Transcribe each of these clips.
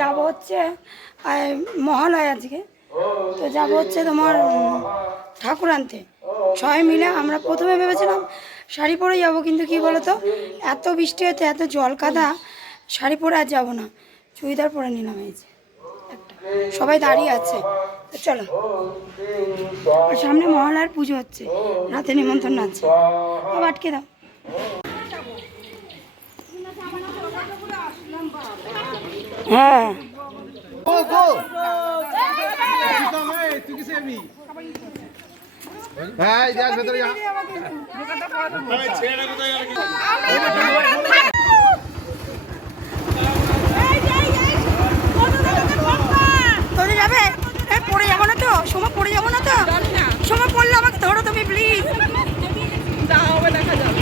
যাব হচ্ছে মহালয় আজকে, তো যাব হচ্ছে তোমার ঠাকুর আনতে। সবাই মিলে আমরা প্রথমে ভেবেছিলাম শাড়ি পরে যাব, কিন্তু কি বলতো এত বৃষ্টি হচ্ছে, এত জল কাদা, শাড়ি পরে আর যাবো না, চুড়িদার পরে নিলাম। এই যে একটা, সবাই দাঁড়িয়ে আছে, তো চলো। আর সামনে মহালয়ার পুজো হচ্ছে, রাতে নিমন্ত্রণ আছে, আবার আটকে দাও। হ্যাঁ তোদের যাবে? পড়ে যাবো না তো? সময় পড়ে যাবো না তো? সময় পড়লে আমাকে ধরো তুমি প্লিজ। দেখা যাবে।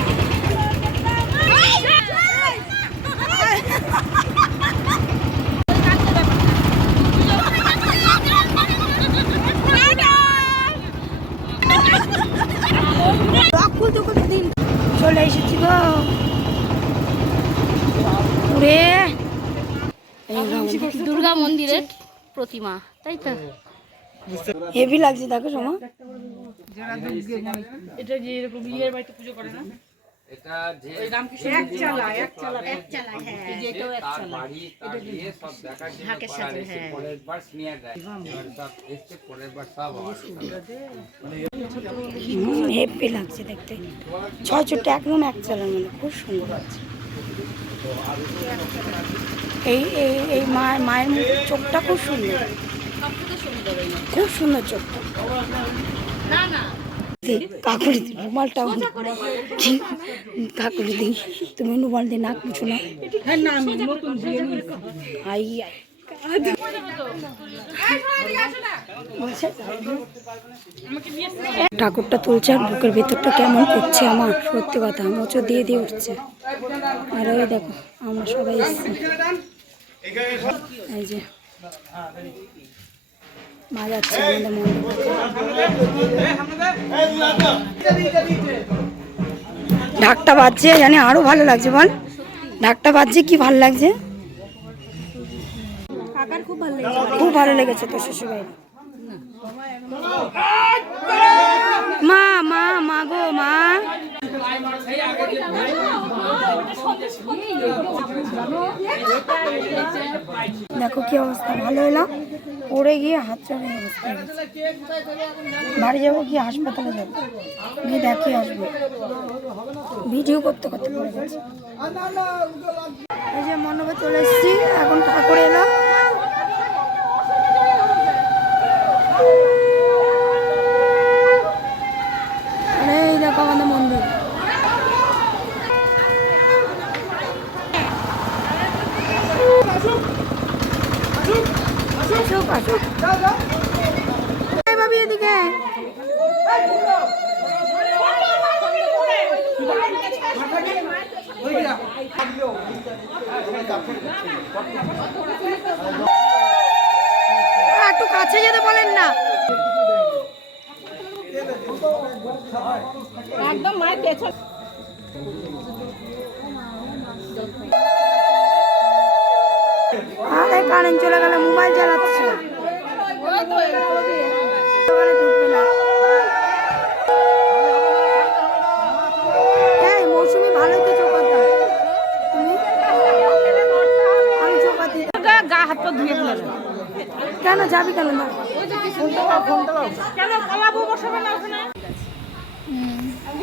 চলে এসেছি গো দুর্গা মন্দিরের প্রতিমা, তাই তো? হেভি লাগছে, দেখো সময়। এটা যে এরকম বিয়ের বাড়িতে পুজো করে না, এটা যে রামকৃষ্ণ এক চালা হ্যাঁ, যেটাও এক চালা, এটা দিয়ে সব দেখাচ্ছে ঢাকের সাথে। হ্যাঁ, পরের বার স্নিয়ার দেয়, সব এসে পরের বার সব হেভি লাগছে দেখতে, ছয় ছোট্ট একদম এক চালার, মানে খুব সুন্দর আছে। এই এই এই মায়ের চোখটা খুব সুন্দর, খুব সুন্দর চোখটা। না না কাকুরি রুমালটা কাকুরি দিই, তুমি রুমাল দিয়ে নাক মুছো না। ঠাকুরটা তুলছে আর বুকের ভিতরটা কেমন করছে আমার, সত্যি কথা, মোচো দিয়ে দিয়ে উঠছে। আর ওই দেখো আমরা সবাই এসছি, এই যে মা যাচ্ছে আমাদের মন্দিরে। ঢাকটা বাজছে, জানি আরো ভালো লাগছে। বল, ঢাকটা বাজছে, কি ভালো লাগছে, খুব ভালো লেগেছে তো শ্বশুরবাড়ি। মা মা মা গো মা, দেখো কি অবস্থা, ভালো এলাম, পড়ে গিয়ে হাতটা অবস্থা। বাড়ি যাবো কি হাসপাতালে যাবো, গিয়ে দেখে আসবো, ভিডিও করতে করতে পড়ে গেছে। এই যে মণ্ডপে চলে এসেছি, এখন ঠাকুর এলো। এই দেখো আমাদের মন্দির, ভাবি এদিকে। একটু কাছে যেতে বলেন না, একদম মায়ের পেছন। আরে কারেন্ট চলে গেল, মোবাইল চালাচ্ছে। এই মৌসুমি ভালো তো চোখা দাও তুমি, আমি চোখা দিই। গা হাত পা ধুয়ে ফেলো। কেন যাবি কেন না? কেন পালাবো, বসাবে না ওখানে। আমি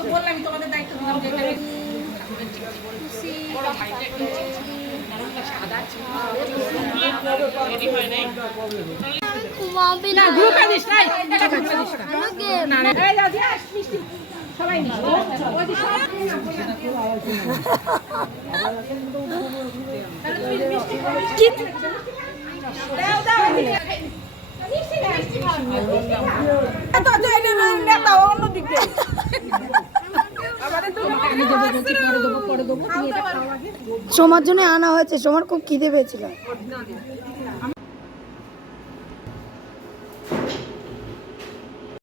তো বললাম তোমাদের দায়িত্ব দিলাম যে সোমার জন্য আনা হয়েছে, সোমার খুব খিদে পেয়েছিল।